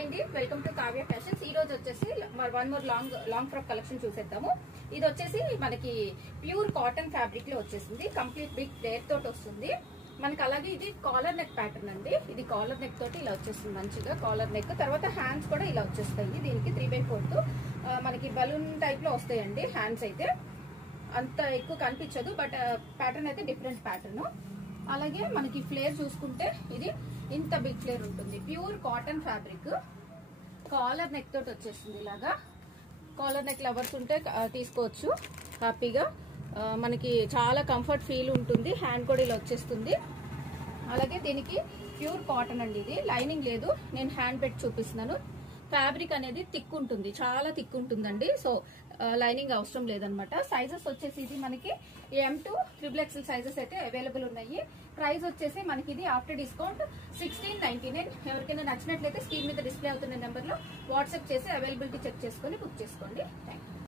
Hi అండి, welcome to Kavya fashions. ఈ రోజు వచ్చేసి one more long frock collection చూసేద్దాము. ఇది వచ్చేసి మనకి ప్యూర్ కాటన్ ఫ్యాబ్రిక్ లో వచ్చేసింది. కంప్లీట్ బిగ్ ఫ్లేర్ తోటి వస్తుంది మనకి. అలాగే ఇది కాలర్ నెక్ ప్యాటర్న్ అండి. ఇది కాలర్ నెక్ తోటి ఇలా వచ్చేస్తుంది మంచిగా కాలర్ నెక్. తర్వాత హ్యాండ్స్ కూడా ఇలా వచ్చేస్తాయి. దీనికి 3/4 మనకి బలూన్ టైప్ లో వస్తాయండి. హ్యాండ్స్ అయితే అంత ఎక్కువ కనిపించదు, బట్ ప్యాటర్న్ అయితే డిఫరెంట్ ప్యాటర్న్. అలాగే మనకి ఫ్లేర్ చూసుకుంటే ఇది ఇంత బిగ్ ఫ్లేర్ ఉంటుంది. Pure cotton fabric, collar neck తోటి వచ్చేస్తుంది. ఇలాగా కాలర్ నెక్ లవర్స్ ఉంటే తీసుకోవచ్చు హ్యాపీగా. మనకి చాలా కంఫర్ట్ ఫీల్ ఉంటుంది. హ్యాండ్ కూడా ఇలా వచ్చేస్తుంది. అలాగే దీనికి ప్యూర్ కాటన్ అండి. ఇది లైనింగ్ లేదు, నేను హ్యాండ్ పెట్టి చూపిస్తున్నాను. ఫ్యాబ్రిక్ అనేది థిక్ ఉంటుంది, చాలా థిక్ ఉంటుందండి. సో లైనింగ్ అవసరం లేదనమాట. సైజెస్ వచ్చేసి ఇది మనకి M to XXL సైజెస్ అయితే అవైలబుల్ ఉన్నాయి. ప్రైస్ వచ్చేసి మనకి ఇది ఆఫ్టర్ డిస్కౌంట్ 1699. ఎవరికైనా నచ్చినట్లయితే స్క్రీన్ మీద డిస్ప్లే అవుతున్న నెంబర్ లో వాట్సాప్ చేసి అవైలబిలిటీ చెక్ చేసుకుని బుక్ చేసుకోండి. Thank you.